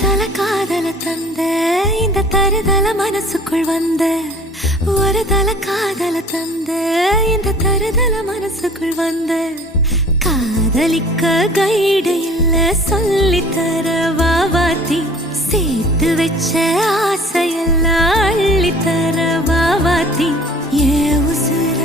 தருதல காதல தந்த இந்த தருதல மனசுக்குள் வந்த ஒரு தல காதல தந்த இந்த தருதல மனசுக்குள் வந்த காதலிக்க கைடு இல்ல சொல்லி தர வாவாத்தி சேர்த்து வச்ச ஆசையெல்லாம் அள்ளி தர வாவாத்தி ஏ உசுர